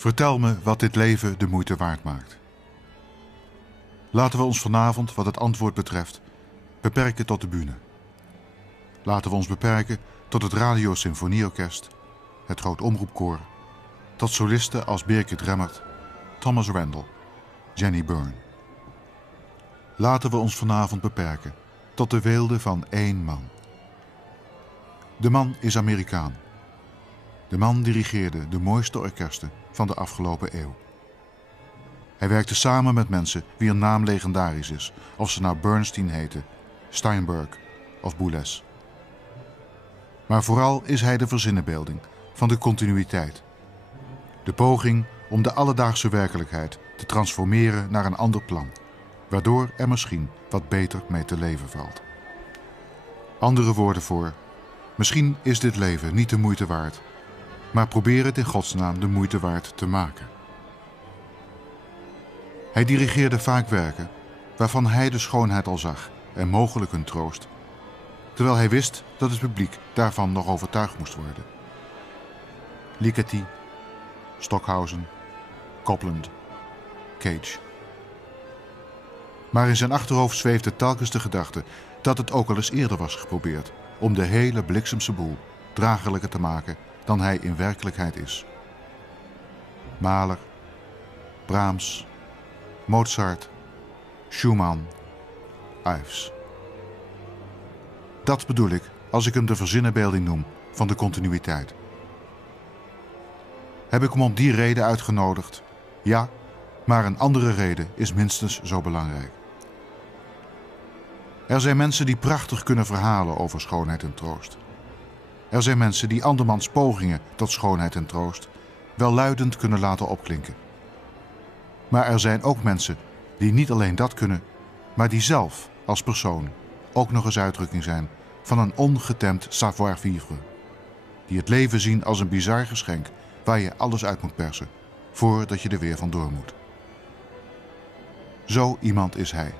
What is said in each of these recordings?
Vertel me wat dit leven de moeite waard maakt. Laten we ons vanavond, wat het antwoord betreft, beperken tot de bühne. Laten we ons beperken tot het Radio Symfonie Orkest, het Groot Omroepkoor, tot solisten als Birgit Remmert, Thomas Randle, Jeni Bern. Laten we ons vanavond beperken tot de weelde van één man. De man is Amerikaan. De man dirigeerde de mooiste orkesten van de afgelopen eeuw. Hij werkte samen met mensen wie een naam legendarisch is, of ze nou Bernstein heten, Steinberg of Boulez. Maar vooral is hij de verzinnenbeelding van de continuïteit. De poging om de alledaagse werkelijkheid te transformeren naar een ander plan, waardoor er misschien wat beter mee te leven valt. Andere woorden voor: misschien is dit leven niet de moeite waard, maar probeer het in godsnaam de moeite waard te maken. Hij dirigeerde vaak werken waarvan hij de schoonheid al zag en mogelijk een troost, terwijl hij wist dat het publiek daarvan nog overtuigd moest worden. Ligeti, Stockhausen, Copland, Cage. Maar in zijn achterhoofd zweefde telkens de gedachte dat het ook al eens eerder was geprobeerd om de hele bliksemse boel dragelijker te maken dan hij in werkelijkheid is. Mahler, Brahms, Mozart, Schumann, Ives. Dat bedoel ik als ik hem de verzinnenbeelding noem van de continuïteit. Heb ik hem om die reden uitgenodigd? Ja, maar een andere reden is minstens zo belangrijk. Er zijn mensen die prachtig kunnen verhalen over schoonheid en troost. Er zijn mensen die andermans pogingen tot schoonheid en troost welluidend kunnen laten opklinken. Maar er zijn ook mensen die niet alleen dat kunnen, maar die zelf als persoon ook nog eens uitdrukking zijn van een ongetemd savoir-vivre. Die het leven zien als een bizar geschenk waar je alles uit moet persen voordat je er weer vandoor moet. Zo iemand is hij.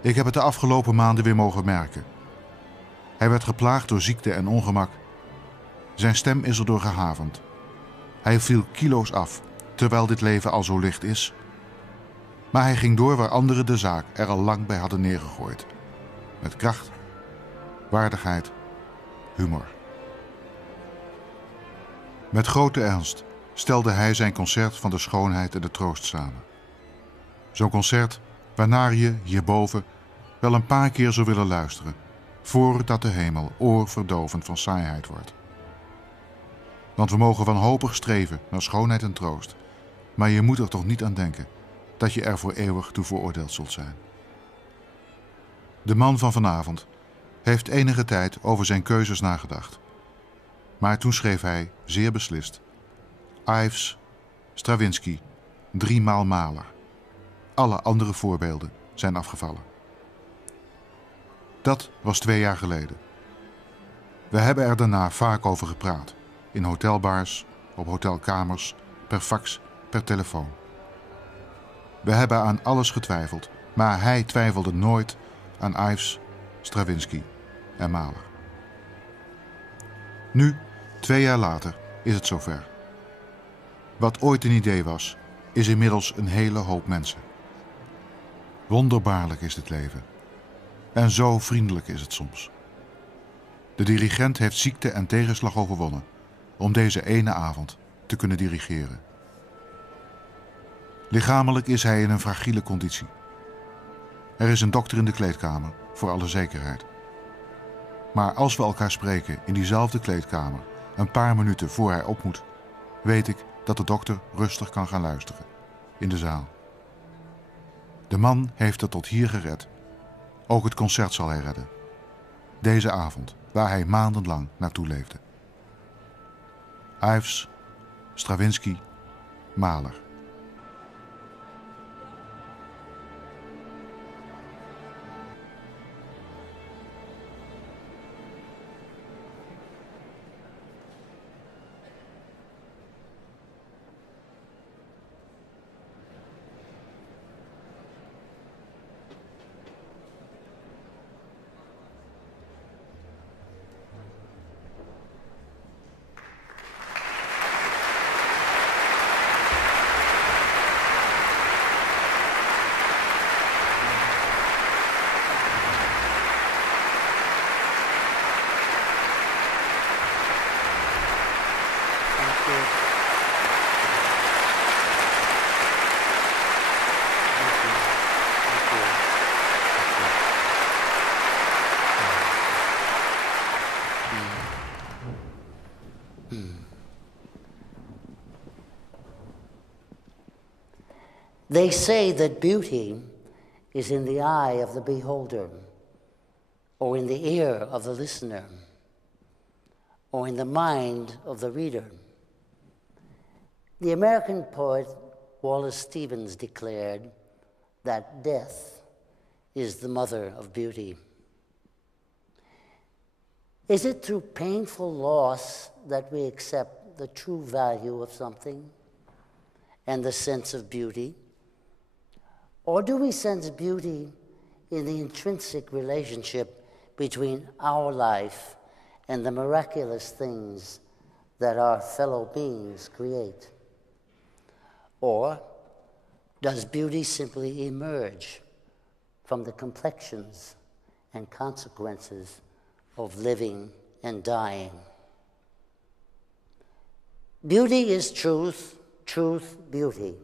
Ik heb het de afgelopen maanden weer mogen merken. Hij werd geplaagd door ziekte en ongemak. Zijn stem is erdoor gehavend. Hij viel kilo's af, terwijl dit leven al zo licht is. Maar hij ging door waar anderen de zaak er al lang bij hadden neergegooid. Met kracht, waardigheid, humor. Met grote ernst stelde hij zijn concert van de schoonheid en de troost samen. Zo'n concert waarnaar je hierboven wel een paar keer zou willen luisteren, voordat de hemel oorverdovend van saaiheid wordt. Want we mogen wanhopig streven naar schoonheid en troost, maar je moet er toch niet aan denken dat je er voor eeuwig toe veroordeeld zult zijn. De man van vanavond heeft enige tijd over zijn keuzes nagedacht. Maar toen schreef hij, zeer beslist: Ives, Stravinsky, 3 maal Mahler. Alle andere voorbeelden zijn afgevallen. Dat was 2 jaar geleden. We hebben er daarna vaak over gepraat. In hotelbars, op hotelkamers, per fax, per telefoon. We hebben aan alles getwijfeld, maar hij twijfelde nooit aan Ives, Stravinsky en Mahler. Nu, 2 jaar later, is het zover. Wat ooit een idee was, is inmiddels een hele hoop mensen. Wonderbaarlijk is dit leven. En zo vriendelijk is het soms. De dirigent heeft ziekte en tegenslag overwonnen om deze ene avond te kunnen dirigeren. Lichamelijk is hij in een fragiele conditie. Er is een dokter in de kleedkamer, voor alle zekerheid. Maar als we elkaar spreken in diezelfde kleedkamer, een paar minuten voor hij op moet, weet ik dat de dokter rustig kan gaan luisteren, in de zaal. De man heeft het tot hier gered. Ook het concert zal hij redden. Deze avond, waar hij maandenlang naartoe leefde. Ives, Stravinsky, Mahler. They say that beauty is in the eye of the beholder, or in the ear of the listener, or in the mind of the reader. The American poet Wallace Stevens declared that death is the mother of beauty. Is it through painful loss that we accept the true value of something and the sense of beauty? Or do we sense beauty in the intrinsic relationship between our life and the miraculous things that our fellow beings create? Or does beauty simply emerge from the complexions and consequences of living and dying? Beauty is truth, truth, beauty.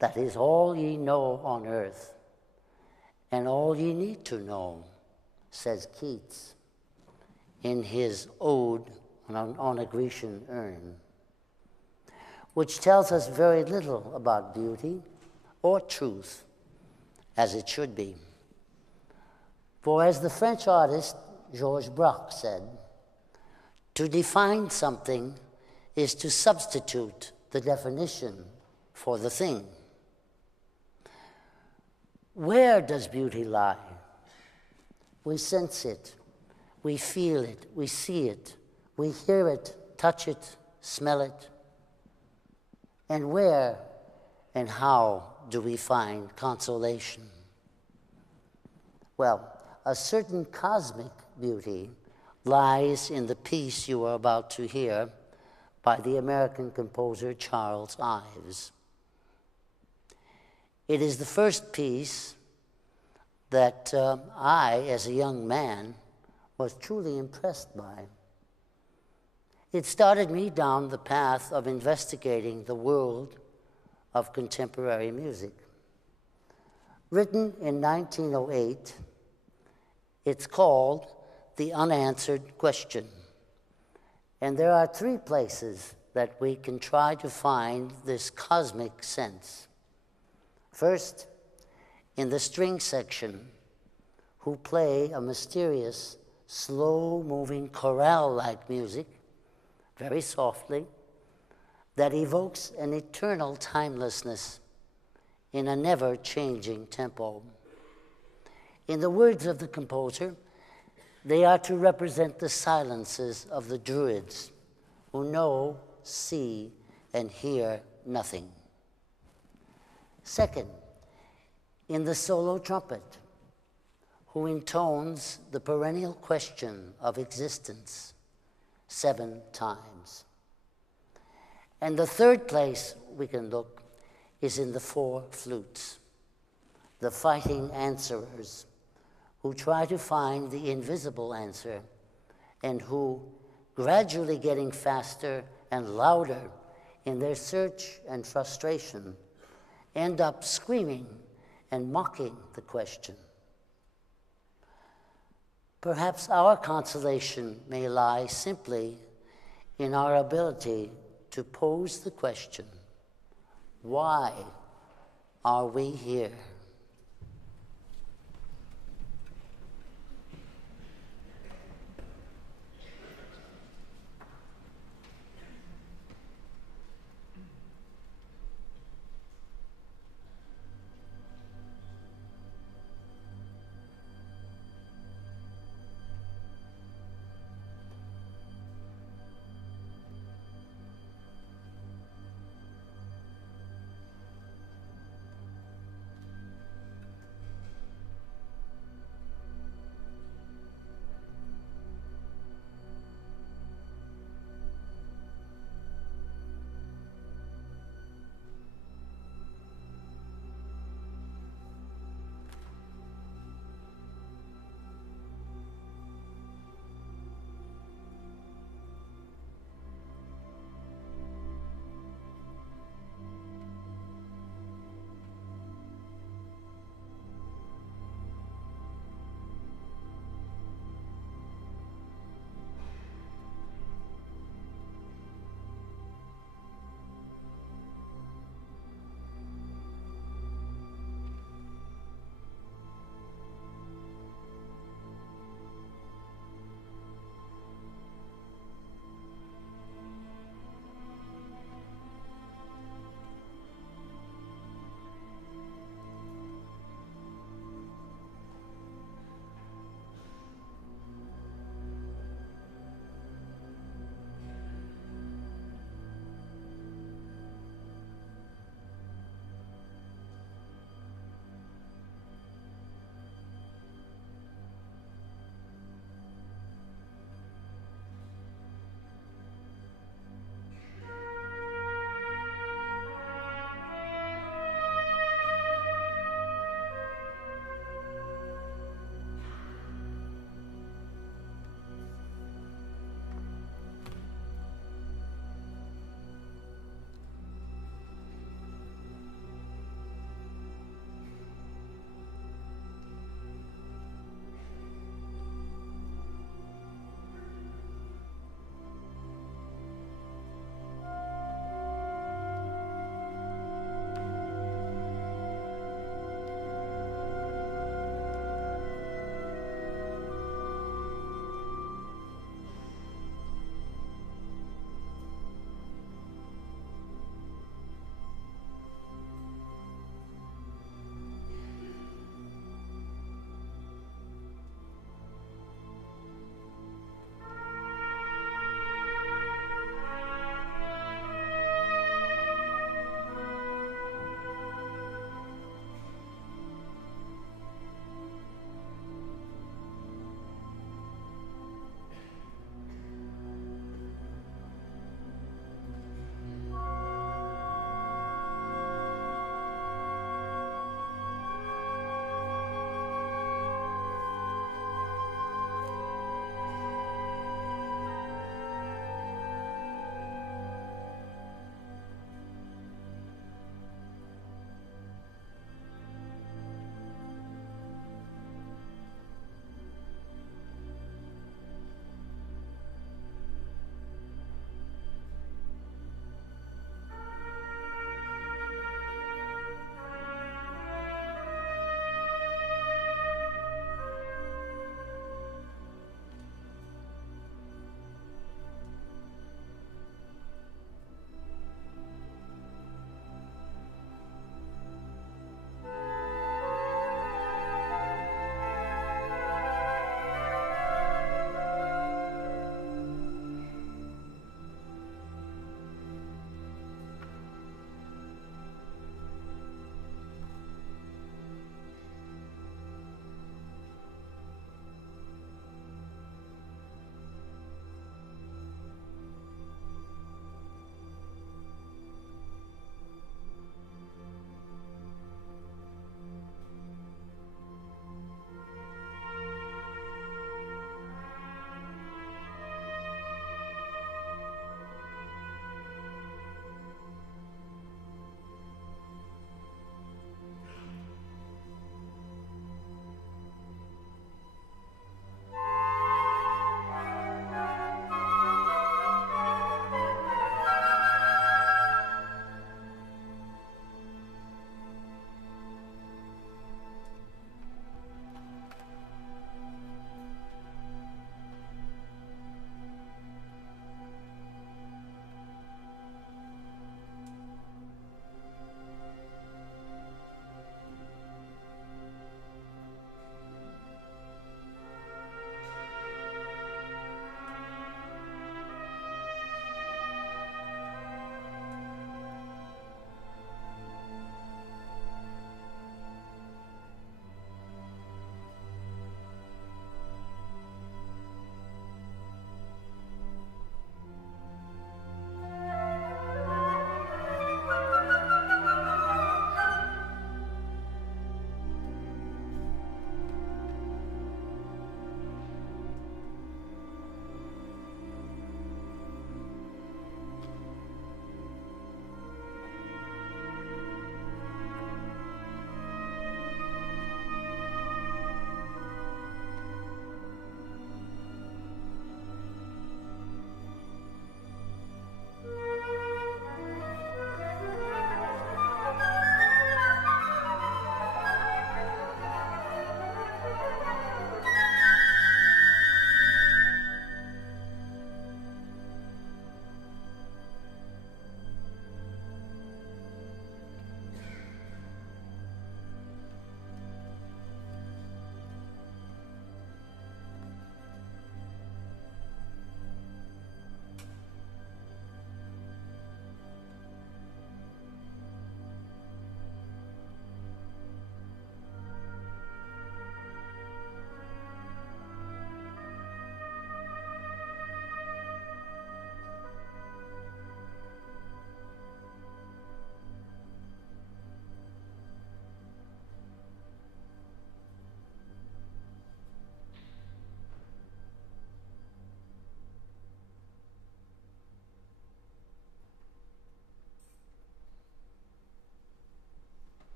That is all ye know on earth, and all ye need to know, says Keats in his Ode on a Grecian Urn, which tells us very little about beauty or truth, as it should be. For as the French artist Georges Braque said, to define something is to substitute the definition for the thing. Where does beauty lie? We sense it, we feel it, we see it, we hear it, touch it, smell it. And where and how do we find consolation? Well, a certain cosmic beauty lies in the piece you are about to hear by the American composer Charles Ives. It is the first piece that I, as a young man, was truly impressed by. It started me down the path of investigating the world of contemporary music. Written in 1908, it's called The Unanswered Question. And there are three places that we can try to find this cosmic sense. First, in the string section, who play a mysterious, slow-moving chorale-like music, very softly, that evokes an eternal timelessness in a never-changing tempo. In the words of the composer, they are to represent the silences of the Druids, who know, see, and hear nothing. Second, in the solo trumpet, who intones the perennial question of existence 7 times. And the third place we can look is in the 4 flutes, the fighting answerers, who try to find the invisible answer and who, gradually getting faster and louder in their search and frustration, end up screaming and mocking the question. Perhaps our consolation may lie simply in our ability to pose the question, why are we here?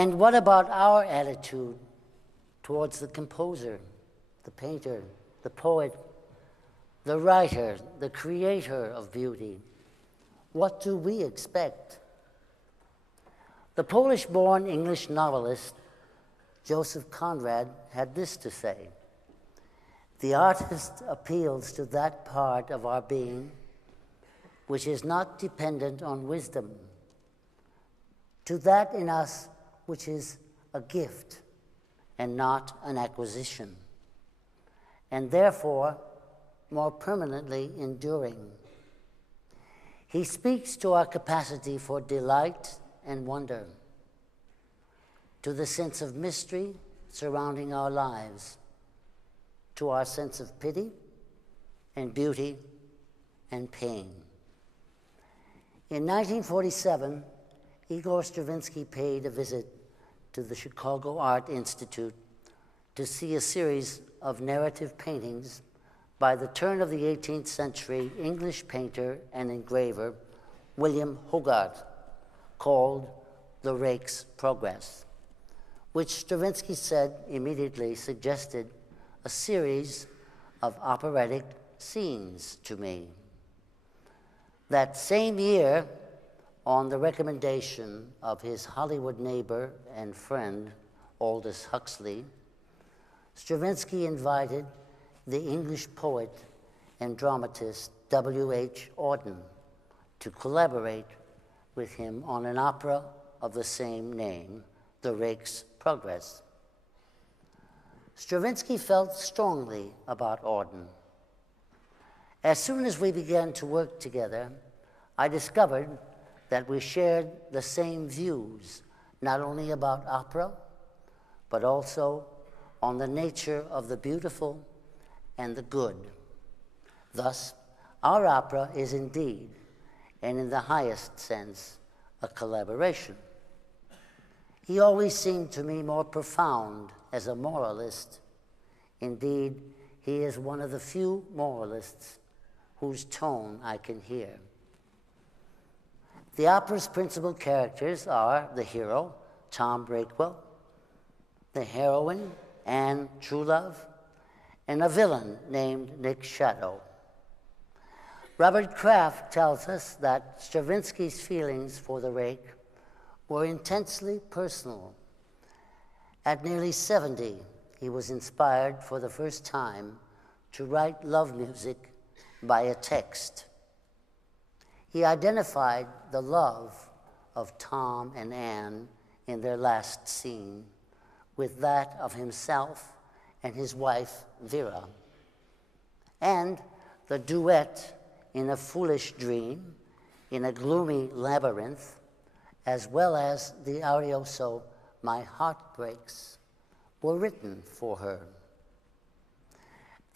And what about our attitude towards the composer, the painter, the poet, the writer, the creator of beauty? What do we expect? The Polish-born English novelist Joseph Conrad had this to say: "The artist appeals to that part of our being which is not dependent on wisdom, to that in us which is a gift and not an acquisition, and therefore more permanently enduring. He speaks to our capacity for delight and wonder, to the sense of mystery surrounding our lives, to our sense of pity and beauty and pain." In 1947, Igor Stravinsky paid a visit to the Chicago Art Institute to see a series of narrative paintings by the turn of the 18th century English painter and engraver William Hogarth, called The Rake's Progress, which Stravinsky said immediately suggested a series of operatic scenes to me. That same year, on the recommendation of his Hollywood neighbor and friend, Aldous Huxley, Stravinsky invited the English poet and dramatist W.H. Auden to collaborate with him on an opera of the same name, The Rake's Progress. Stravinsky felt strongly about Auden. As soon as we began to work together, I discovered that we shared the same views, not only about opera, but also on the nature of the beautiful and the good. Thus, our opera is indeed, and in the highest sense, a collaboration. He always seemed to me more profound as a moralist. Indeed, he is one of the few moralists whose tone I can hear. The opera's principal characters are the hero, Tom Breakwell, the heroine, Anne Truelove, and a villain named Nick Shadow. Robert Kraft tells us that Stravinsky's feelings for the Rake were intensely personal. At nearly 70, he was inspired for the first time to write love music by a text. He identified the love of Tom and Anne in their last scene with that of himself and his wife, Vera, and the duet in A Foolish Dream, in a Gloomy Labyrinth, as well as the arioso My Heart Breaks, were written for her.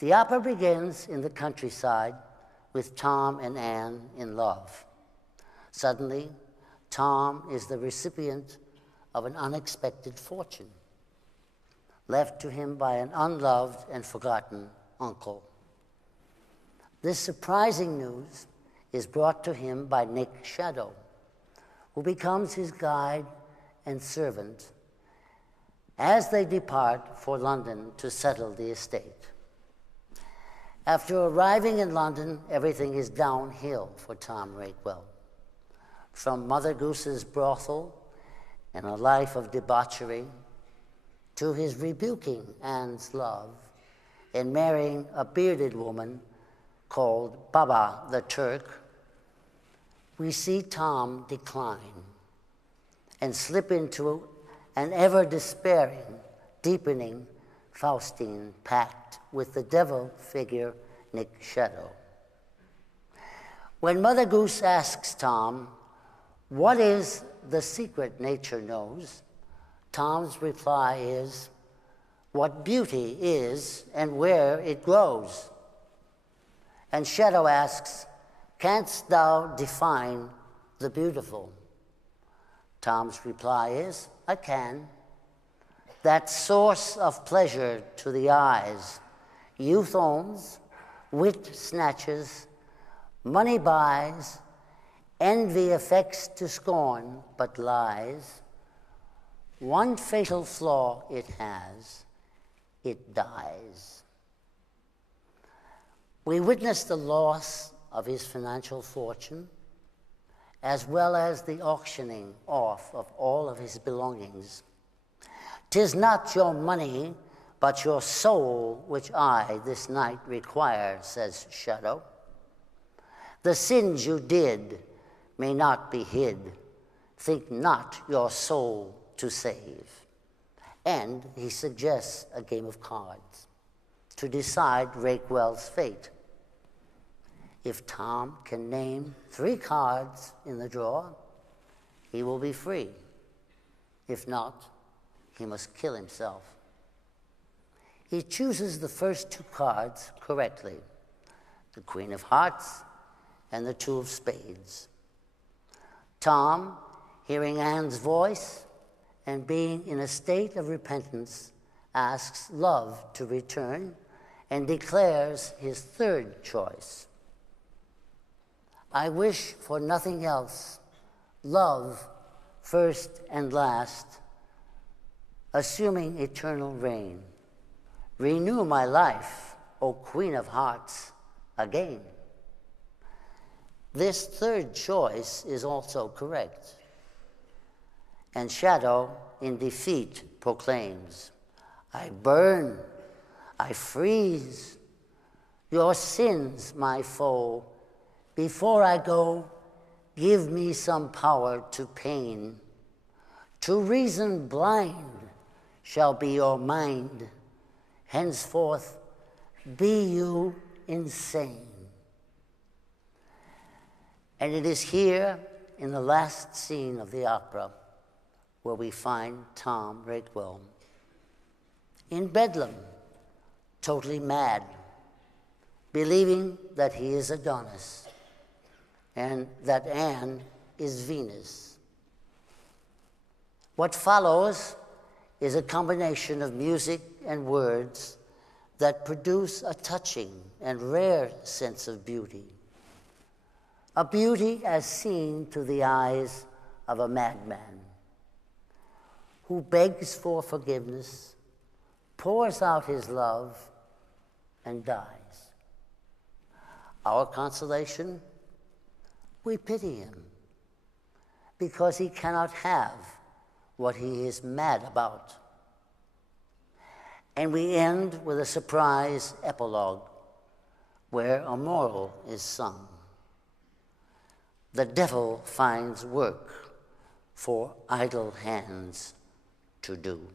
The opera begins in the countryside with Tom and Anne in love. Suddenly, Tom is the recipient of an unexpected fortune, left to him by an unloved and forgotten uncle. This surprising news is brought to him by Nick Shadow, who becomes his guide and servant as they depart for London to settle the estate. After arriving in London, everything is downhill for Tom Breakwell. From Mother Goose's brothel and a life of debauchery, to his rebuking Anne's love and marrying a bearded woman called Baba the Turk, we see Tom decline and slip into an ever-despairing, deepening Faustine pact with the devil figure Nick Shadow. When Mother Goose asks Tom, what is the secret nature knows, Tom's reply is, what beauty is and where it grows. And Shadow asks, canst thou define the beautiful? Tom's reply is, I can. That source of pleasure to the eyes, youth owns, wit snatches, money buys, envy affects to scorn, but lies. one fatal flaw it has: it dies. We witness the loss of his financial fortune, as well as the auctioning off of all of his belongings. "'Tis not your money, but your soul which I this night require," says Shadow. "The sins you did may not be hid. Think not your soul to save." And he suggests a game of cards to decide Rakewell's fate. If Tom can name 3 cards in the draw, he will be free. If not, he must kill himself. He chooses the first 2 cards correctly, the Queen of Hearts and the 2 of Spades. Tom, hearing Anne's voice and being in a state of repentance, asks Love to return and declares his 3rd choice. "I wish for nothing else, love first and last, assuming eternal reign. Renew my life, O Queen of Hearts, again." This 3rd choice is also correct. And Shadow, in defeat, proclaims, "I burn, I freeze, your sins, my foe. Before I go, give me some power to pain. To reason blind shall be your mind. Henceforth, be you insane." And it is here, in the last scene of the opera, where we find Tom Rakewell in Bedlam, totally mad, believing that he is Adonis and that Anne is Venus. What follows is a combination of music and words that produce a touching and rare sense of beauty. A beauty as seen through the eyes of a madman who begs for forgiveness, pours out his love, and dies. Our consolation: we pity him because he cannot have what he is mad about. And we end with a surprise epilogue where a moral is sung. The devil finds work for idle hands to do.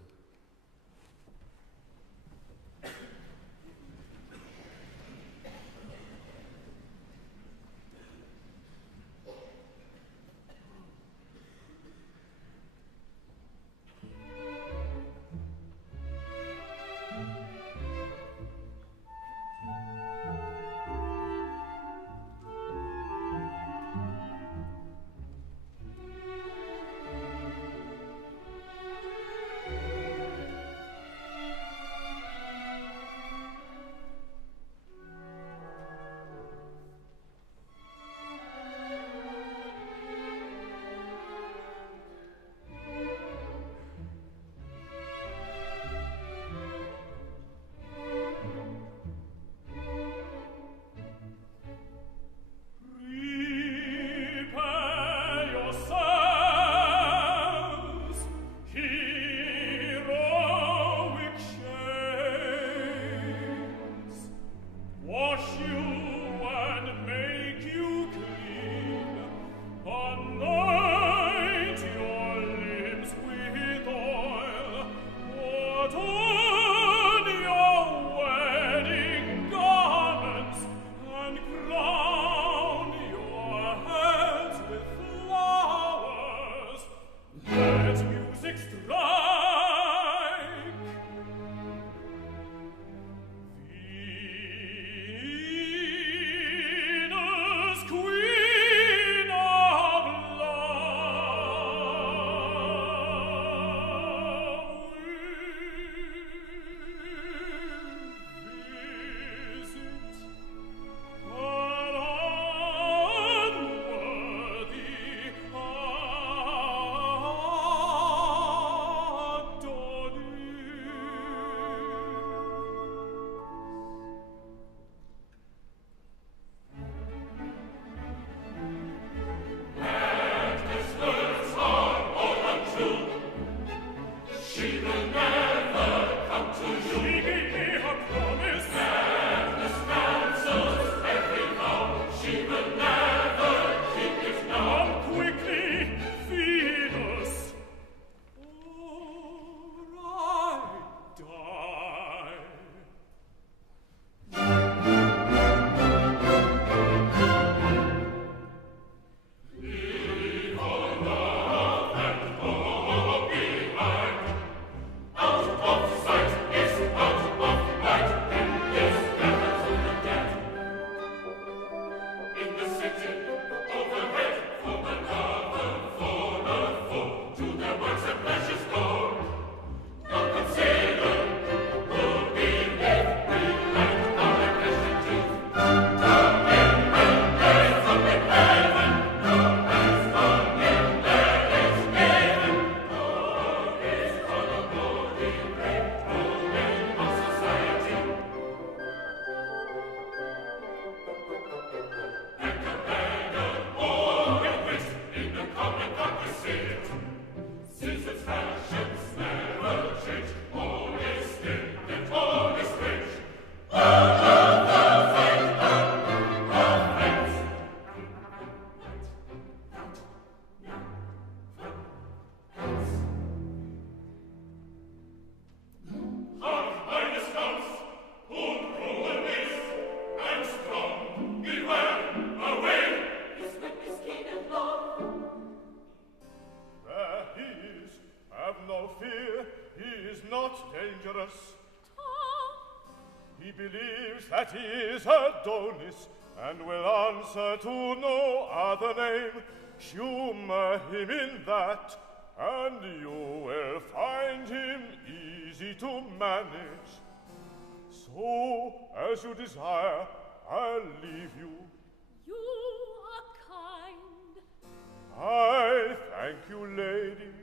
That he is Adonis, and will answer to no other name. Humor him in that, and you will find him easy to manage. So, as you desire, I'll leave you. You are kind. I thank you, lady.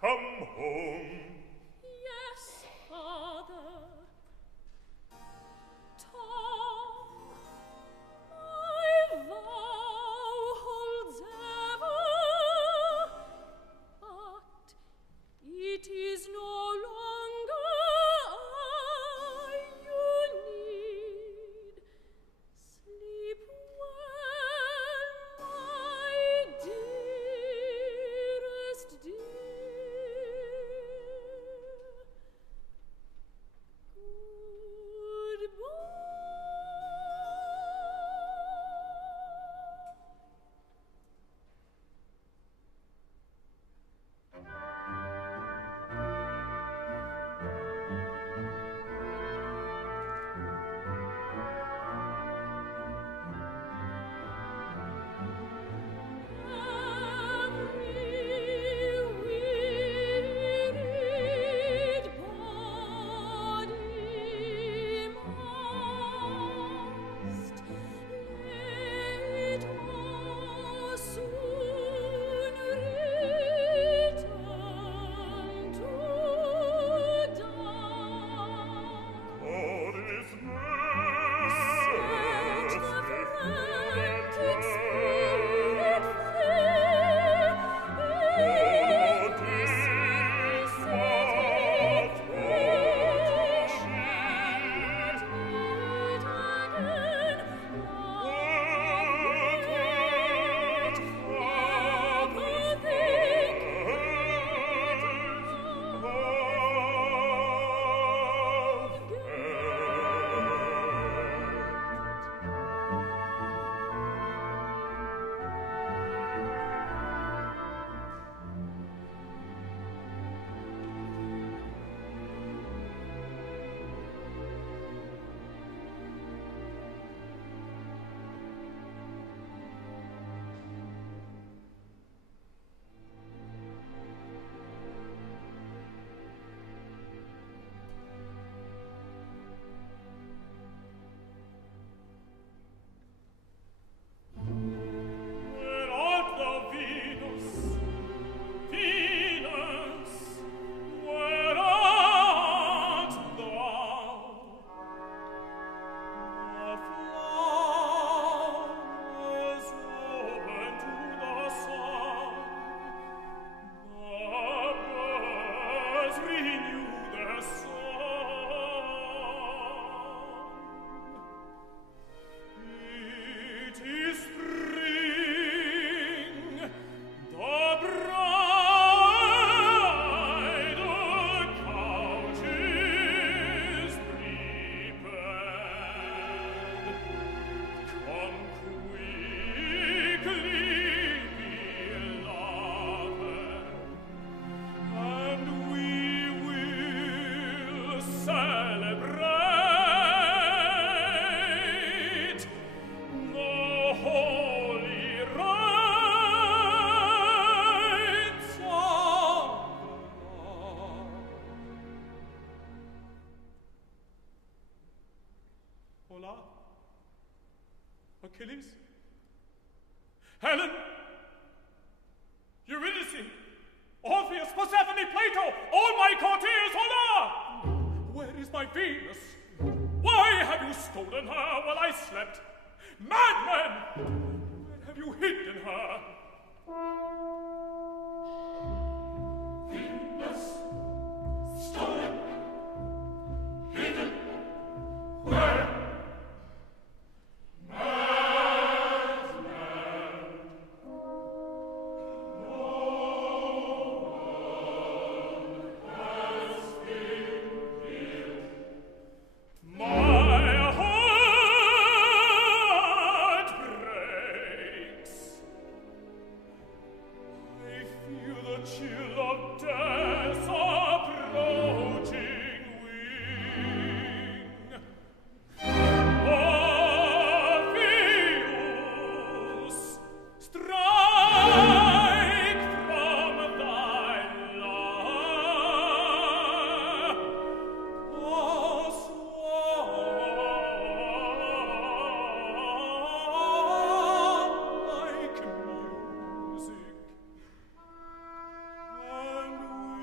come home. Yes, Father. Tom, my vow holds ever, but it is no longer I you need. Sleep well, my dearest dear. Achilles, Helen, Eurydice, Orpheus, Persephone, Plato, all my courtiers, hola! Where is my Venus? Why have you stolen her while I slept? Madmen! Where have you hidden her? Venus, stolen, hidden, where? And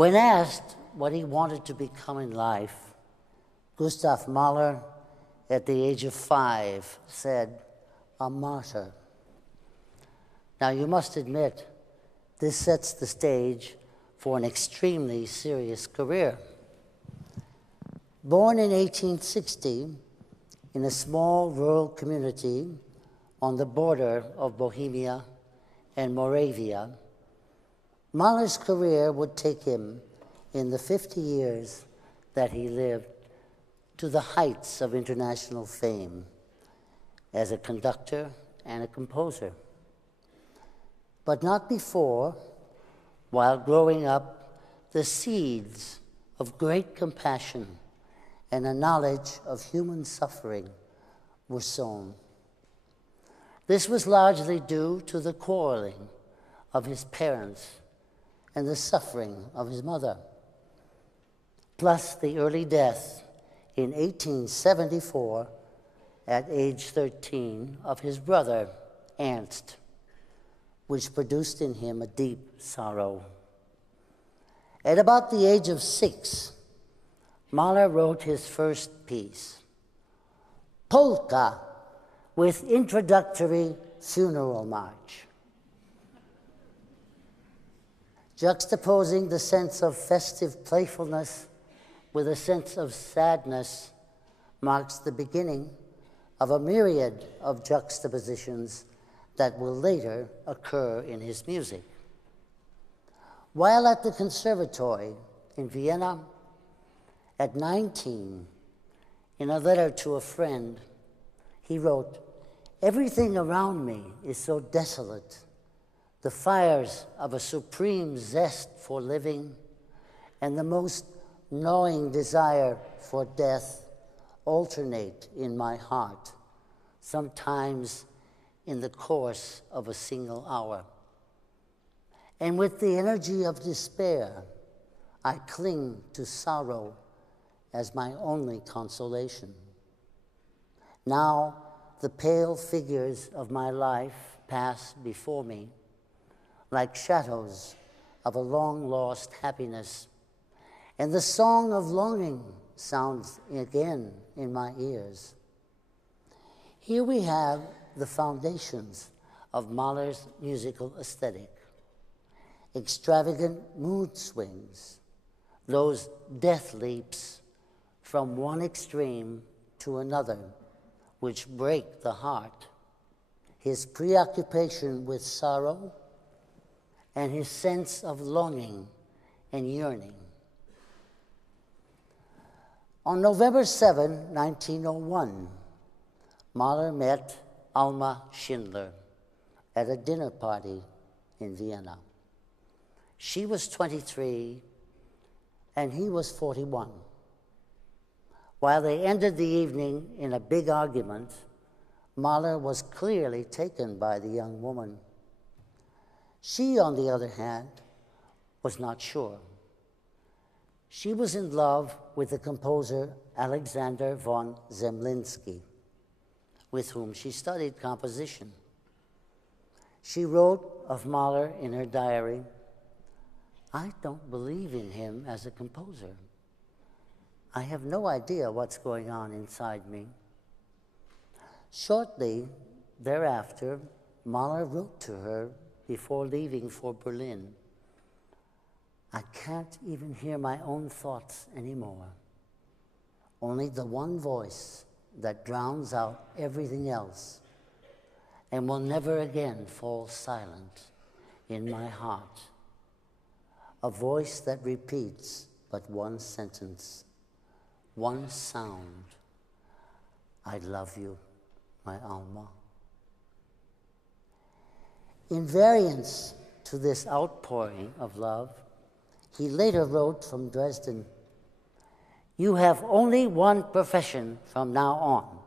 When asked what he wanted to become in life, Gustav Mahler, at the age of 5, said, "A martyr." Now, you must admit, this sets the stage for an extremely serious career. Born in 1860 in a small rural community on the border of Bohemia and Moravia, Mahler's career would take him, in the 50 years that he lived, to the heights of international fame as a conductor and a composer. But not before, while growing up, the seeds of great compassion and a knowledge of human suffering were sown. This was largely due to the quarreling of his parents and the suffering of his mother, plus the early death in 1874 at age 13 of his brother, Ernst, which produced in him a deep sorrow. At about the age of 6, Mahler wrote his first piece, Polka with Introductory Funeral March. Juxtaposing the sense of festive playfulness with a sense of sadness marks the beginning of a myriad of juxtapositions that will later occur in his music. While at the conservatory in Vienna, at 19, in a letter to a friend, he wrote, "Everything around me is so desolate. The fires of a supreme zest for living and the most gnawing desire for death alternate in my heart, sometimes in the course of a single hour. And with the energy of despair, I cling to sorrow as my only consolation. Now the pale figures of my life pass before me, like shadows of a long-lost happiness, and the song of longing sounds again in my ears." Here we have the foundations of Mahler's musical aesthetic. Extravagant mood swings, those death leaps from one extreme to another, which break the heart, his preoccupation with sorrow, and his sense of longing and yearning. On November 7, 1901, Mahler met Alma Schindler at a dinner party in Vienna. She was 23 and he was 41. While they ended the evening in a big argument, Mahler was clearly taken by the young woman. She, on the other hand, was not sure. She was in love with the composer Alexander von Zemlinsky, with whom she studied composition. She wrote of Mahler in her diary, "I don't believe in him as a composer. I have no idea what's going on inside me." Shortly thereafter, Mahler wrote to her before leaving for Berlin, "I can't even hear my own thoughts anymore. Only the one voice that drowns out everything else and will never again fall silent in my heart. A voice that repeats but one sentence, one sound. I love you, my Alma." In variance to this outpouring of love, he later wrote from Dresden, "You have only one profession from now on,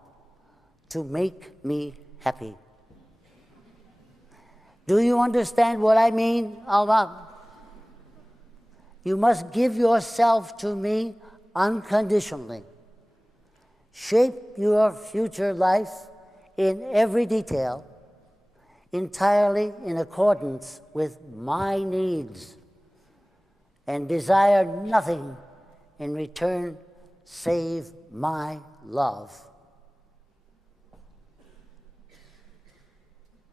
to make me happy. Do you understand what I mean, Alma? You must give yourself to me unconditionally. Shape your future life in every detail, entirely in accordance with my needs, and desire nothing in return save my love.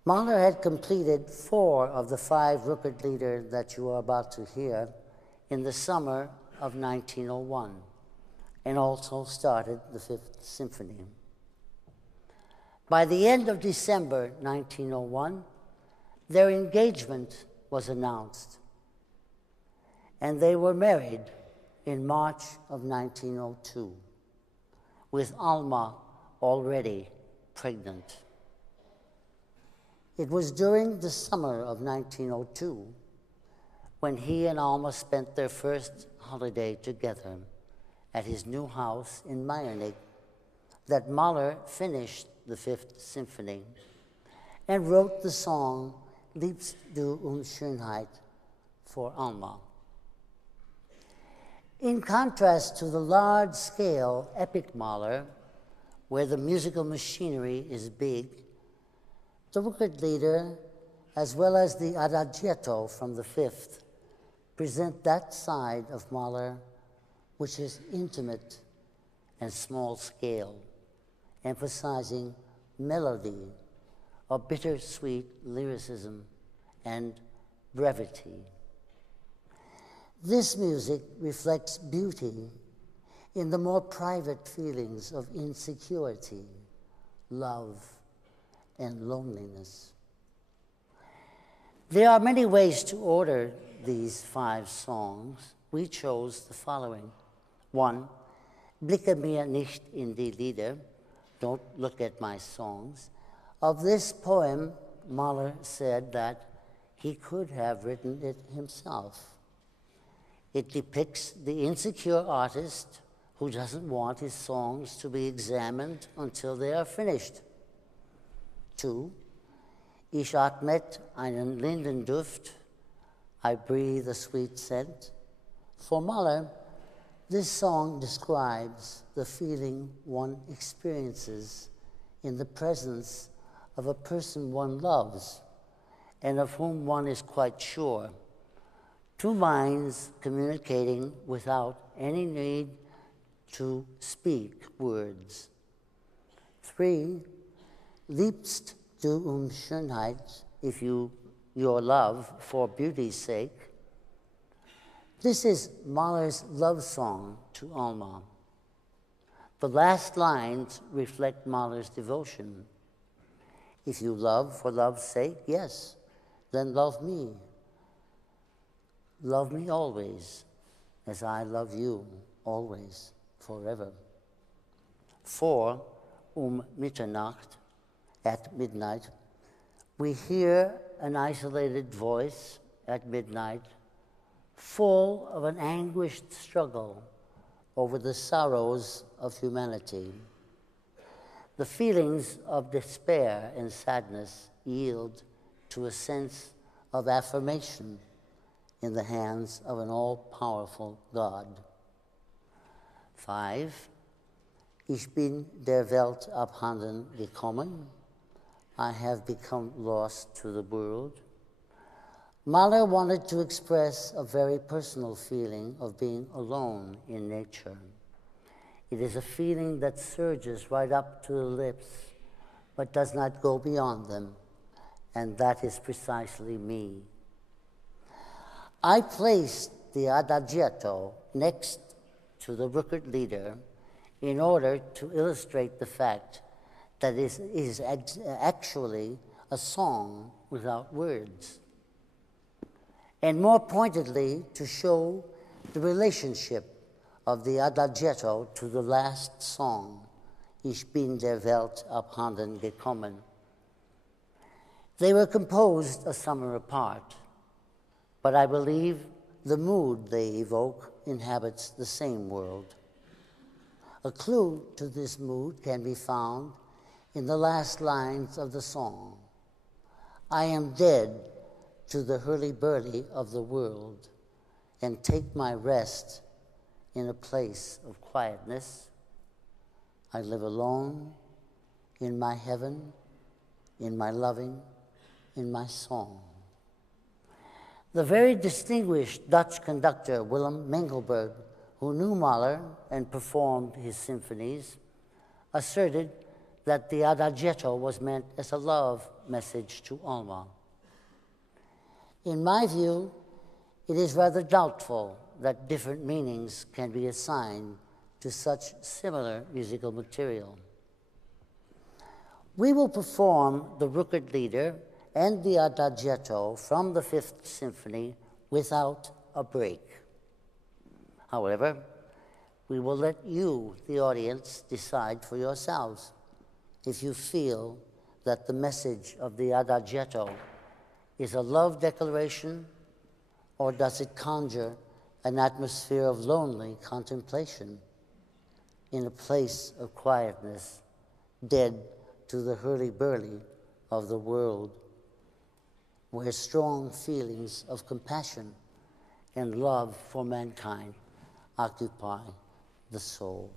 Mahler had completed 4 of the 5 Rückert-Lieder that you are about to hear in the summer of 1901, and also started the 5th Symphony. By the end of December 1901, their engagement was announced, and they were married in March of 1902, with Alma already pregnant. It was during the summer of 1902 when he and Alma spent their first holiday together at his new house in Meiringen that Mahler finished the 5th Symphony and wrote the song Liebst du Schönheit for Alma. In contrast to the large-scale epic Mahler, where the musical machinery is big, the Rückert-Lieder, as well as the Adagietto from the 5th, present that side of Mahler which is intimate and small-scale, emphasizing melody, a bittersweet lyricism, and brevity. This music reflects beauty in the more private feelings of insecurity, love, and loneliness. There are many ways to order these 5 songs. We chose the following. 1, Blicke mir nicht in die Lieder, don't look at my songs. Of this poem, Mahler said that he could have written it himself. It depicts the insecure artist who doesn't want his songs to be examined until they are finished. 2, Ich atmet einen Lindenduft, I breathe a sweet scent. For Mahler, this song describes the feeling one experiences in the presence of a person one loves and of whom one is quite sure. 2 minds communicating without any need to speak words. 3, Liebst du Schönheit, if your love for beauty's sake. This is Mahler's love song to Alma. The last lines reflect Mahler's devotion. If you love for love's sake, yes, then love me. Love me always, as I love you always, forever. 4, Mitternacht, at midnight, we hear an isolated voice at midnight, full of an anguished struggle over the sorrows of humanity. The feelings of despair and sadness yield to a sense of affirmation in the hands of an all-powerful God. 5, Ich bin der Welt abhanden gekommen, I have become lost to the world. Mahler wanted to express a very personal feeling of being alone in nature. It is a feeling that surges right up to the lips, but does not go beyond them, and that is precisely me. I placed the Adagietto next to the Rückert-Lieder in order to illustrate the fact that it is actually a song without words, and more pointedly to show the relationship of the Adagietto to the last song, Ich bin der Welt abhanden gekommen. They were composed a summer apart, but I believe the mood they evoke inhabits the same world. A clue to this mood can be found in the last lines of the song. I am dead to the hurly-burly of the world and take my rest in a place of quietness. I live alone in my heaven, in my loving, in my song. The very distinguished Dutch conductor Willem Mengelberg, who knew Mahler and performed his symphonies, asserted that the adagietto was meant as a love message to Alma. In my view, it is rather doubtful that different meanings can be assigned to such similar musical material. We will perform the Rückert Lieder and the adagietto from the Fifth Symphony without a break. However, we will let you, the audience, decide for yourselves if you feel that the message of the adagietto is a love declaration, or does it conjure an atmosphere of lonely contemplation in a place of quietness, dead to the hurly-burly of the world, where strong feelings of compassion and love for mankind occupy the soul.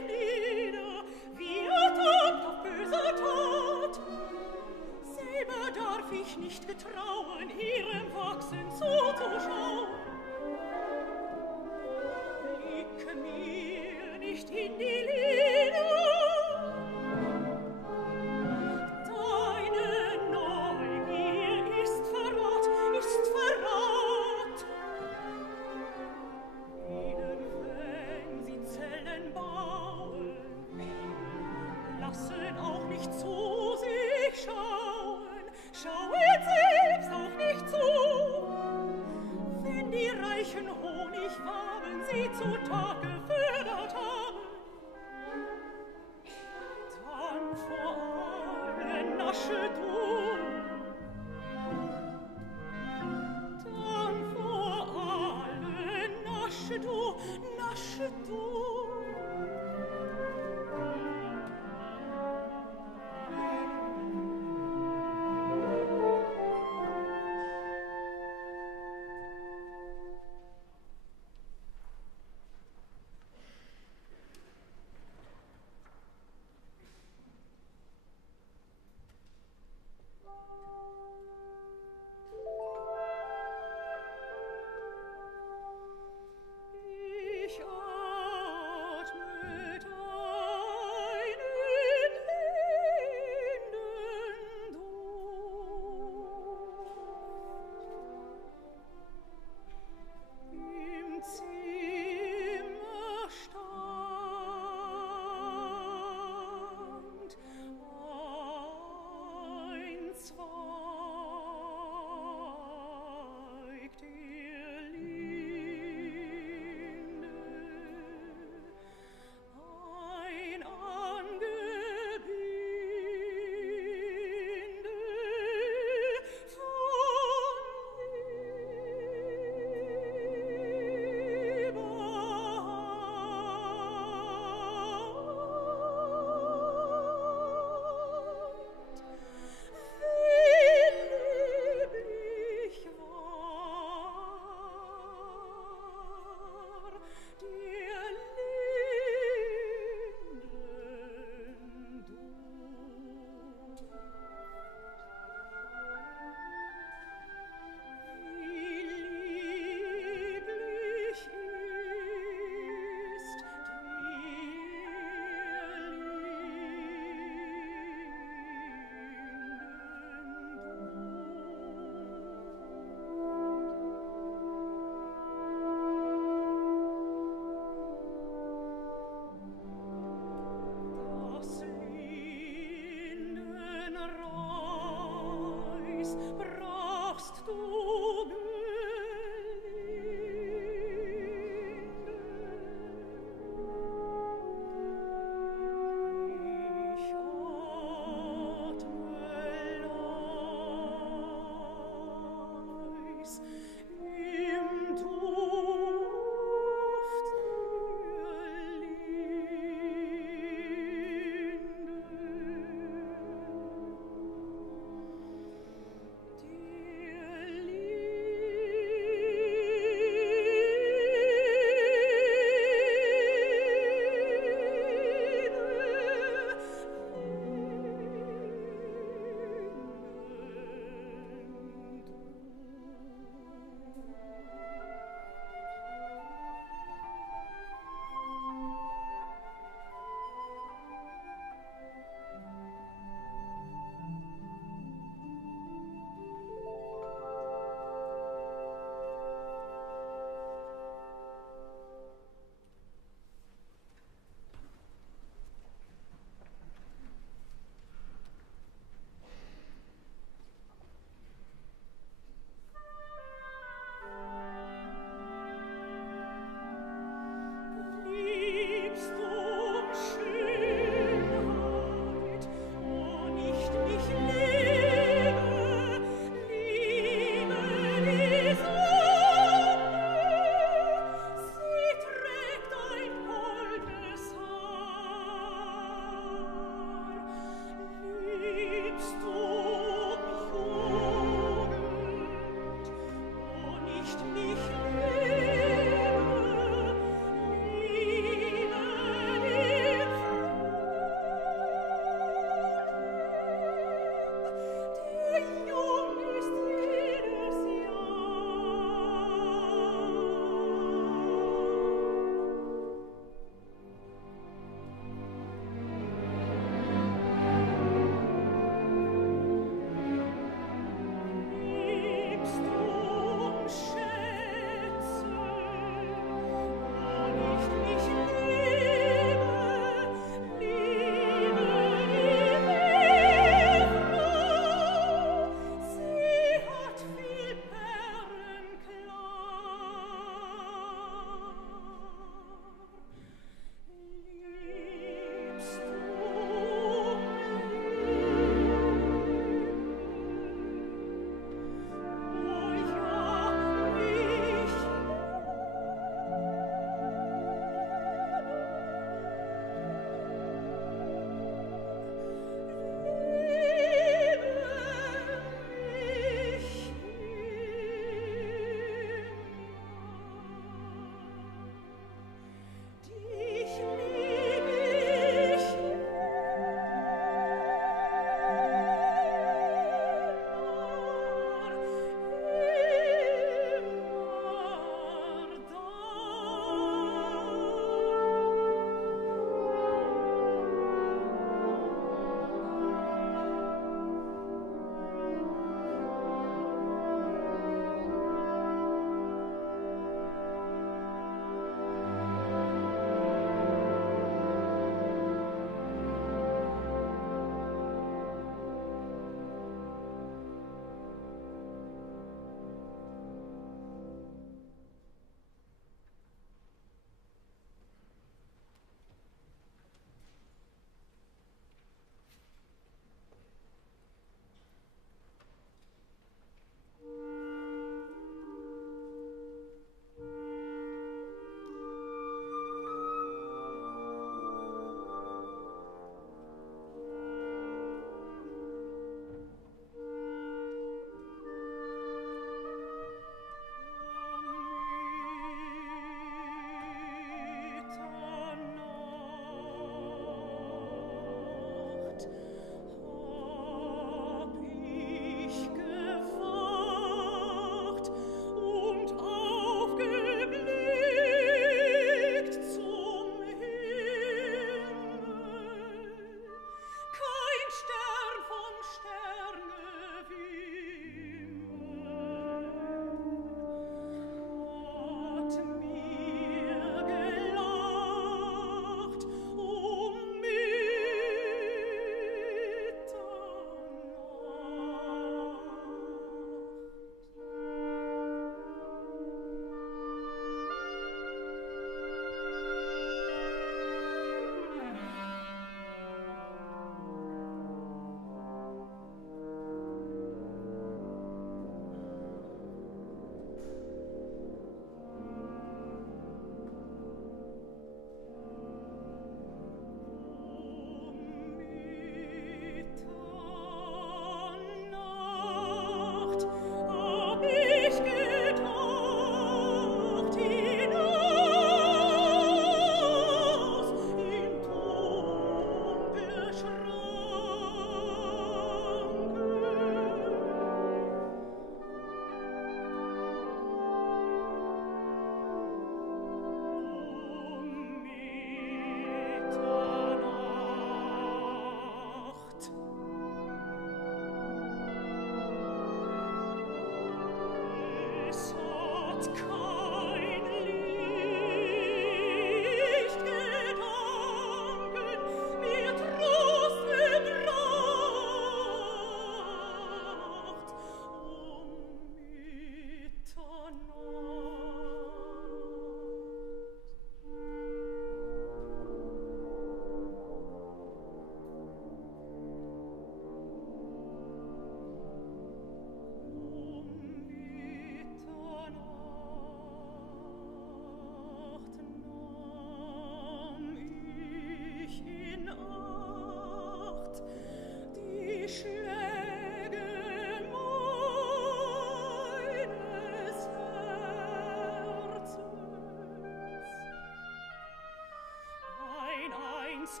ganz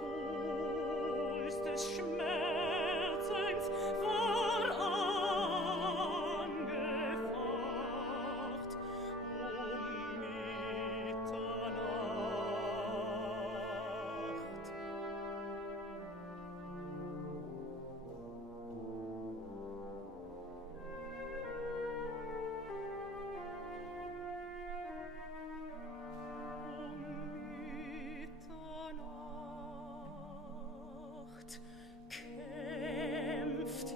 Puls des Schmerzens war angefacht Mitternacht. Kämpft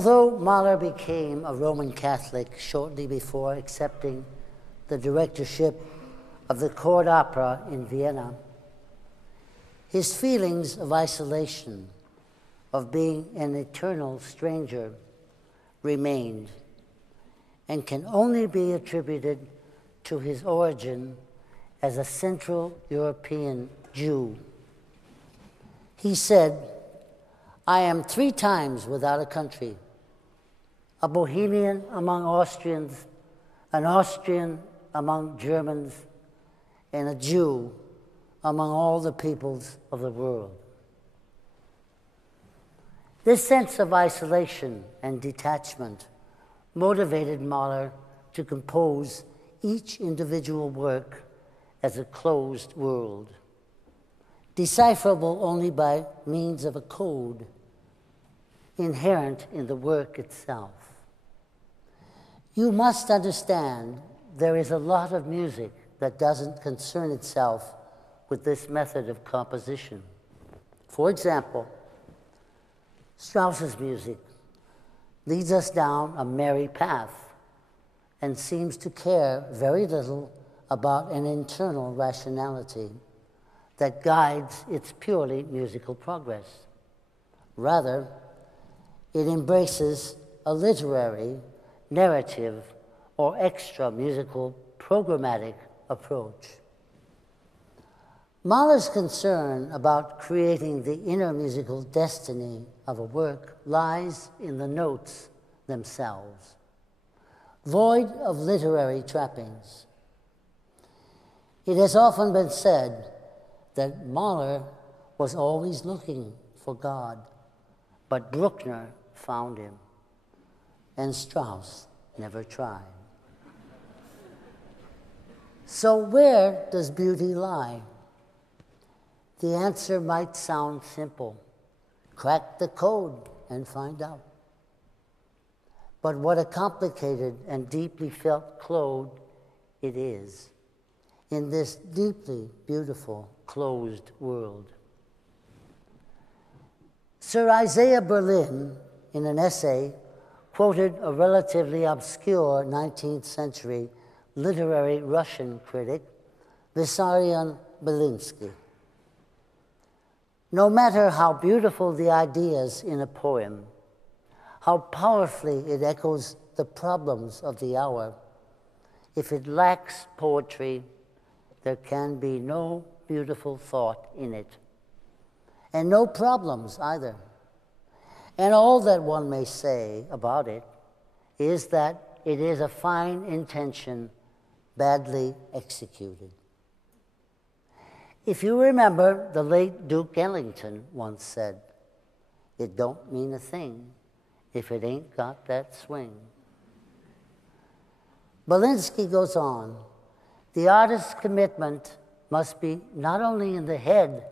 Although Mahler became a Roman Catholic shortly before accepting the directorship of the court opera in Vienna, his feelings of isolation, of being an eternal stranger, remained and can only be attributed to his origin as a Central European Jew. He said, "I am 3 times without a country, a Bohemian among Austrians, an Austrian among Germans, and a Jew among all the peoples of the world." This sense of isolation and detachment motivated Mahler to compose each individual work as a closed world, decipherable only by means of a code inherent in the work itself. You must understand there is a lot of music that doesn't concern itself with this method of composition. For example, Strauss's music leads us down a merry path and seems to care very little about an internal rationality that guides its purely musical progress. Rather, it embraces a literary, narrative, or extra musical programmatic approach. Mahler's concern about creating the inner musical destiny of a work lies in the notes themselves, void of literary trappings. It has often been said that Mahler was always looking for God, but Bruckner found him, and Strauss never tried. So where does beauty lie? The answer might sound simple. Crack the code and find out. But what a complicated and deeply felt code it is in this deeply beautiful closed world. Sir Isaiah Berlin, in an essay, quoted a relatively obscure 19th century literary Russian critic, Vissarion Belinsky. No matter how beautiful the ideas in a poem, how powerfully it echoes the problems of the hour, if it lacks poetry, there can be no beautiful thought in it, and no problems either. And all that one may say about it is that it is a fine intention badly executed. If you remember, the late Duke Ellington once said, "It don't mean a thing if it ain't got that swing." Belinsky goes on, "The artist's commitment must be not only in the head,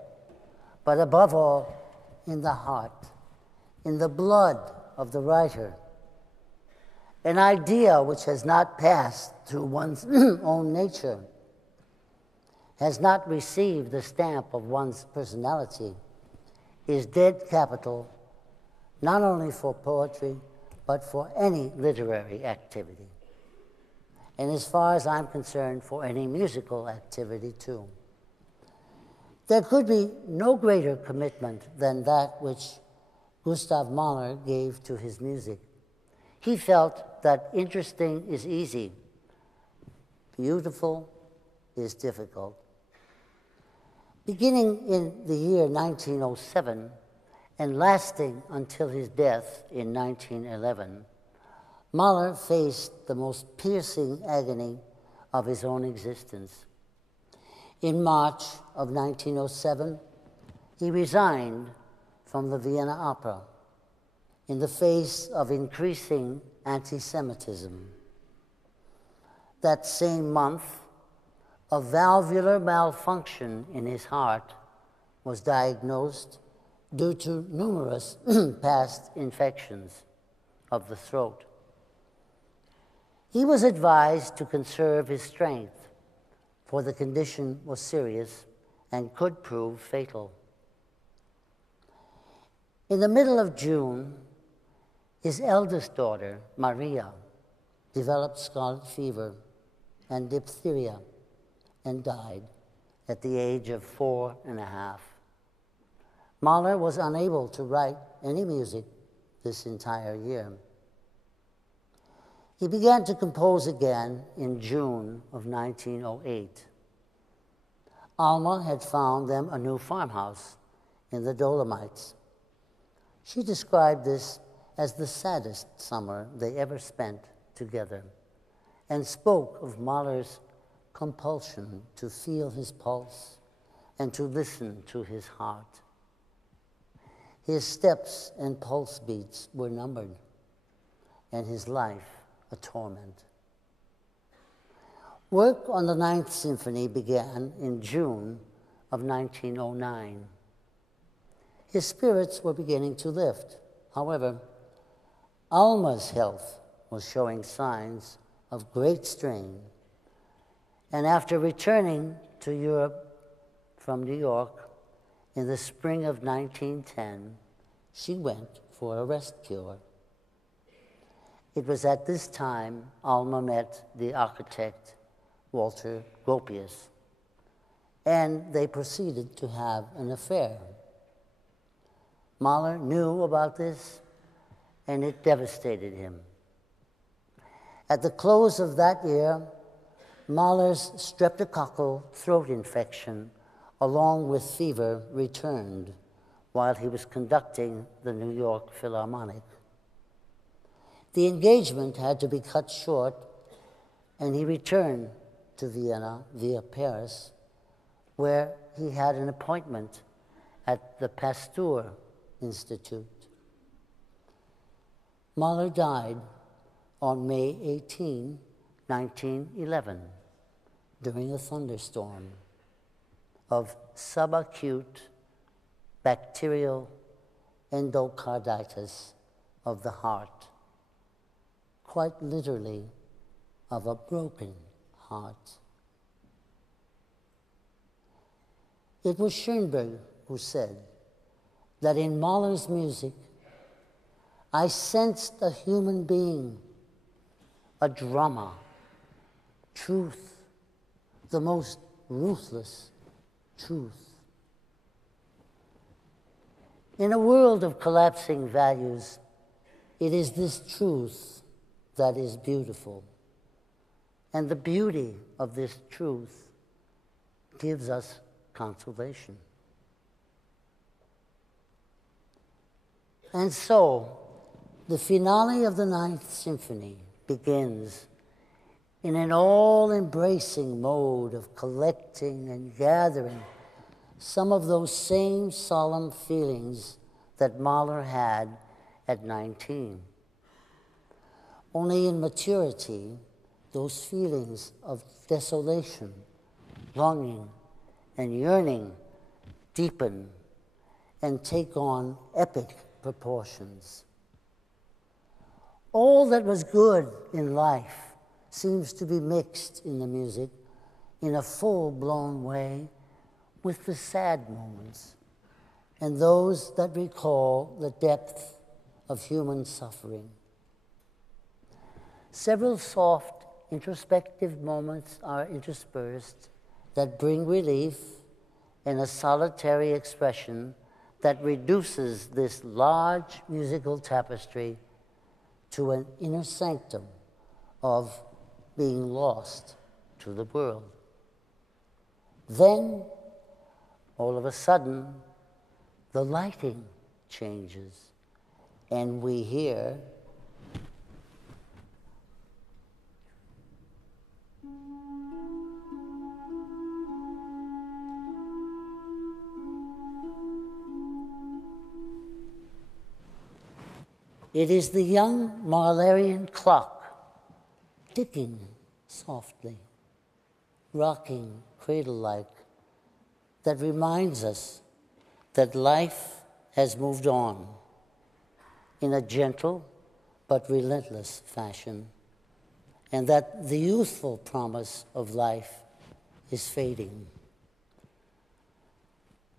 but above all, in the heart, in the blood of the writer. An idea which has not passed through one's own nature, has not received the stamp of one's personality, is dead capital, not only for poetry, but for any literary activity. And as far as I'm concerned, for any musical activity too. There could be no greater commitment than that which Gustav Mahler gave to his music. He felt that interesting is easy, beautiful is difficult. Beginning in the year 1907 and lasting until his death in 1911, Mahler faced the most piercing agony of his own existence. In March of 1907, he resigned from the Vienna Opera in the face of increasing anti-Semitism. That same month, a valvular malfunction in his heart was diagnosed due to numerous past infections of the throat. He was advised to conserve his strength, for the condition was serious and could prove fatal. In the middle of June, His eldest daughter, Maria, developed scarlet fever and diphtheria and died at the age of 4.5. Mahler was unable to write any music this entire year. He began to compose again in June of 1908. Alma had found them a new farmhouse in the Dolomites. She described this as the saddest summer they ever spent together and spoke of Mahler's compulsion to feel his pulse and to listen to his heart. His steps and pulse beats were numbered, and his life a torment. Work on the Ninth Symphony began in June of 1909. His spirits were beginning to lift. However, Alma's health was showing signs of great strain, and after returning to Europe from New York in the spring of 1910, she went for a rest cure. It was at this time Alma met the architect Walter Gropius, and they proceeded to have an affair. Mahler knew about this, and it devastated him. At the close of that year, Mahler's streptococcal throat infection, along with fever, returned while he was conducting the New York Philharmonic. The engagement had to be cut short, and he returned to Vienna via Paris, where he had an appointment at the Pasteur Institute. Mahler died on May 18, 1911, during a thunderstorm of subacute bacterial endocarditis of the heart, quite literally of a broken heart. It was Schoenberg who said that in Mahler's music, I sensed a human being, a drama, truth, the most ruthless truth. In a world of collapsing values, it is this truth that is beautiful. And the beauty of this truth gives us consolation. And so, the finale of the Ninth Symphony begins in an all-embracing mode of collecting and gathering some of those same solemn feelings that Mahler had at 19. Only in maturity, those feelings of desolation, longing, and yearning deepen and take on epic proportions. All that was good in life seems to be mixed in the music in a full-blown way with the sad moments and those that recall the depth of human suffering. Several soft, introspective moments are interspersed that bring relief and a solitary expression that reduces this large musical tapestry to an inner sanctum of being lost to the world. Then, all of a sudden, the lighting changes, and we hear it is the young Mahlerian clock ticking softly, rocking cradle-like, that reminds us that life has moved on in a gentle but relentless fashion, and that the youthful promise of life is fading.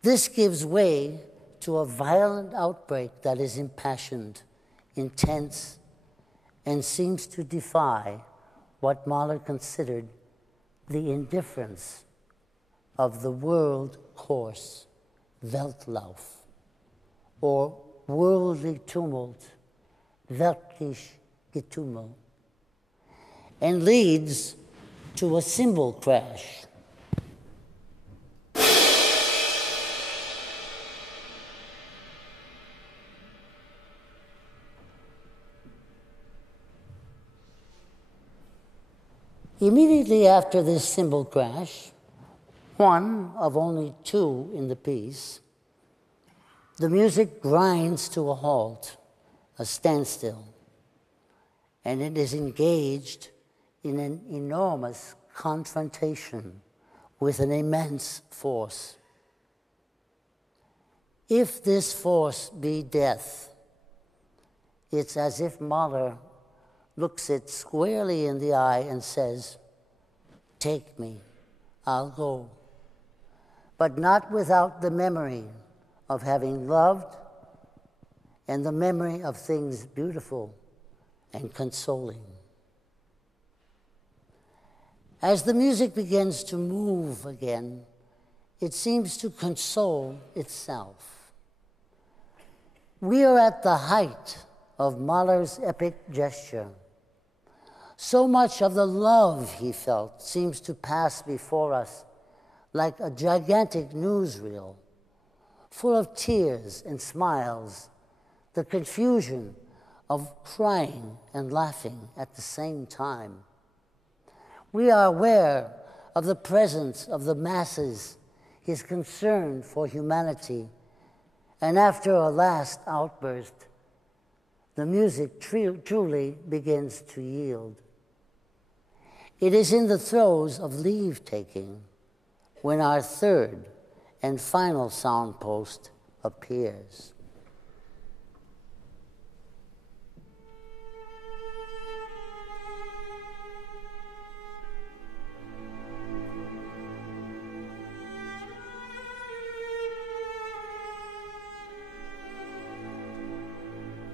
This gives way to a violent outbreak that is impassioned intense, and seems to defy what Mahler considered the indifference of the world course, Weltlauf, or worldly tumult, weltlich Getümmel, and leads to a cymbal crash. Immediately after this cymbal crash, one of only two in the piece, the music grinds to a halt, a standstill, and it is engaged in an enormous confrontation with an immense force. If this force be death, it's as if Mahler looks it squarely in the eye and says, "Take me, I'll go," but not without the memory of having loved and the memory of things beautiful and consoling. As the music begins to move again, it seems to console itself. We are at the height of Mahler's epic gesture. So much of the love he felt seems to pass before us like a gigantic newsreel, full of tears and smiles, the confusion of crying and laughing at the same time. We are aware of the presence of the masses, his concern for humanity, and after a last outburst, the music truly begins to yield. It is in the throes of leave-taking when our third and final soundpost appears.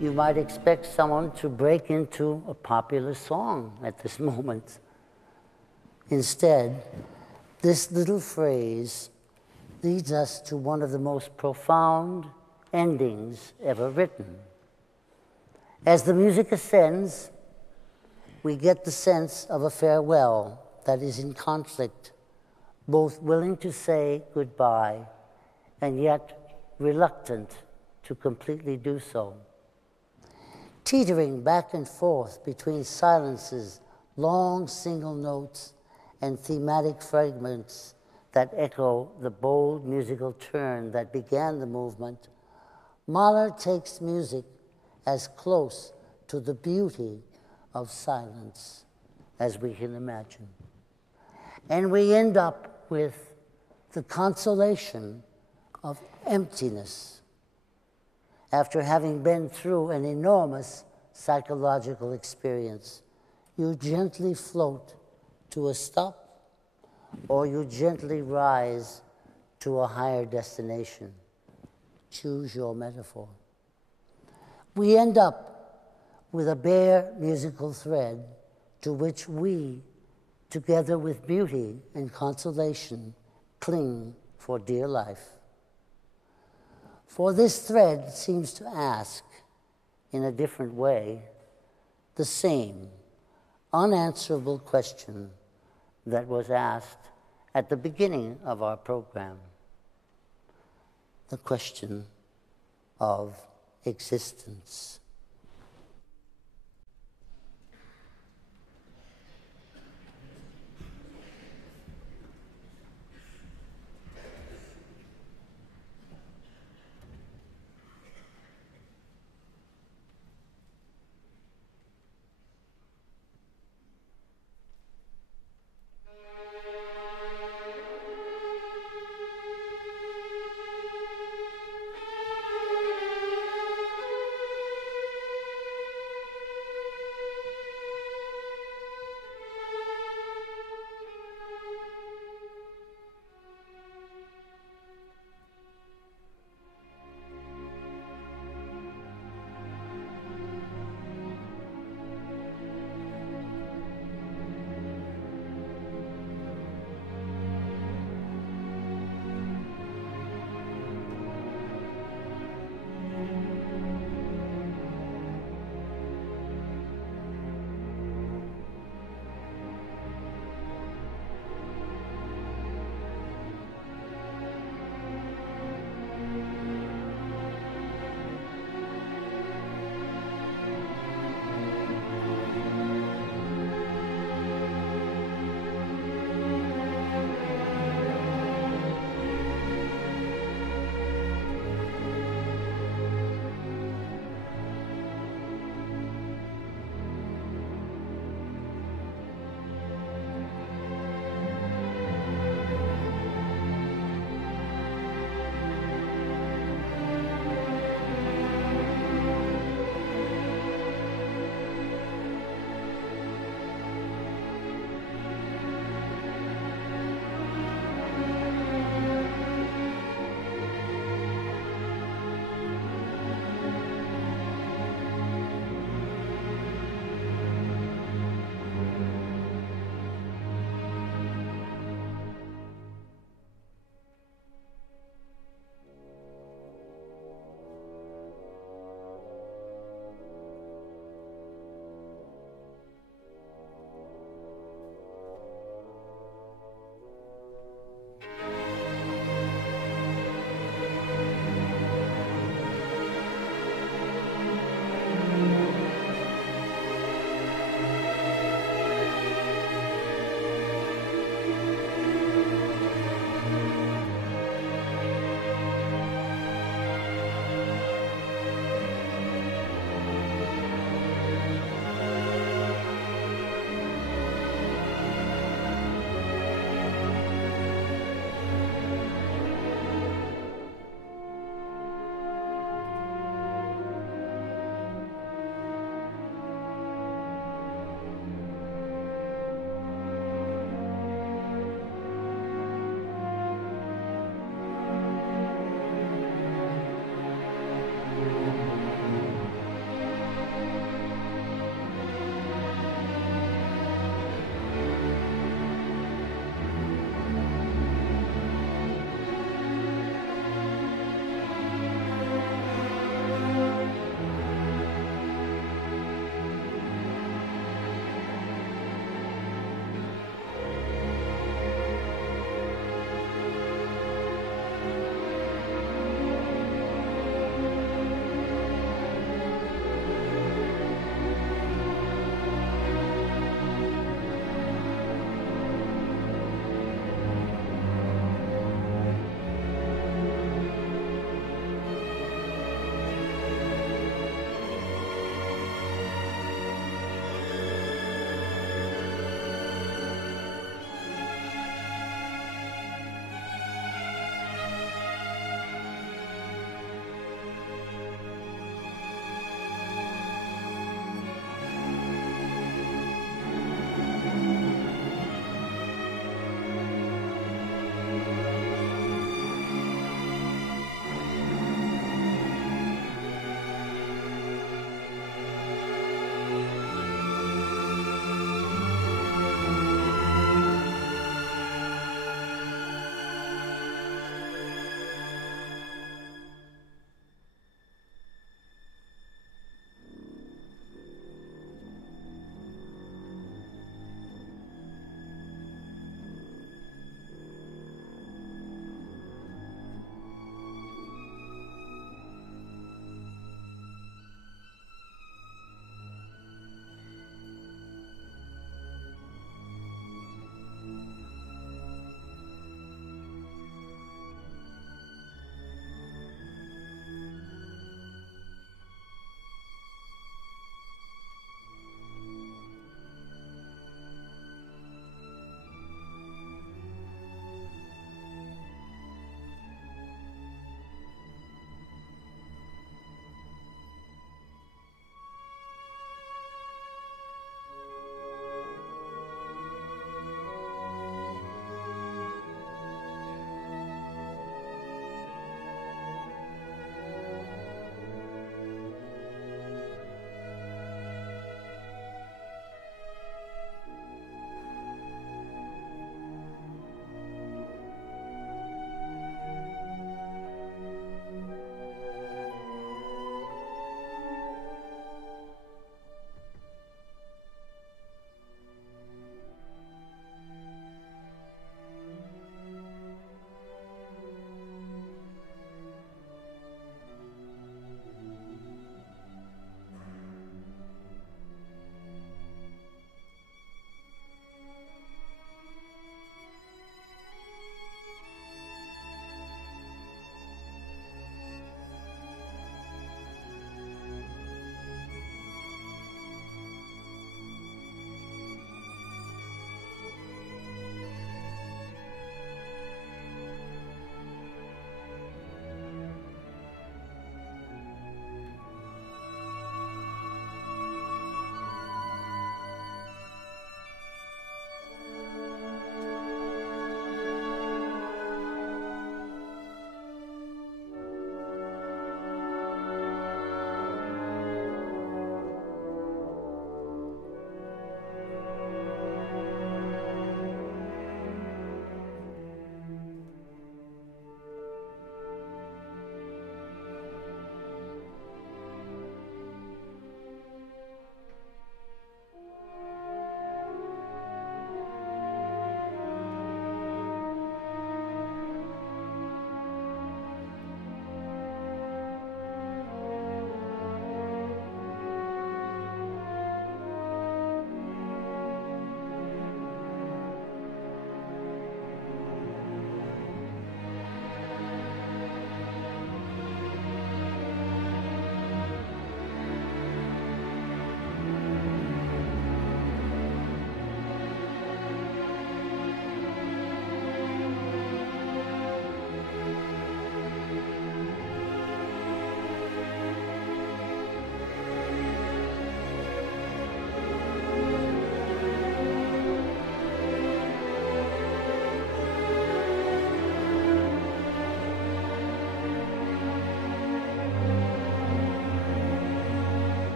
You might expect someone to break into a popular song at this moment. Instead, this little phrase leads us to one of the most profound endings ever written. As the music ascends, we get the sense of a farewell that is in conflict, both willing to say goodbye and yet reluctant to completely do so. Teetering back and forth between silences, long single notes, and thematic fragments that echo the bold musical turn that began the movement, Mahler takes music as close to the beauty of silence as we can imagine. And we end up with the consolation of emptiness. After having been through an enormous psychological experience, you gently float to a stop, or you gently rise to a higher destination. Choose your metaphor. We end up with a bare musical thread to which we, together with beauty and consolation, cling for dear life. For this thread seems to ask, in a different way, the same unanswerable question that was asked at the beginning of our program, the question of existence.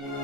Thank you.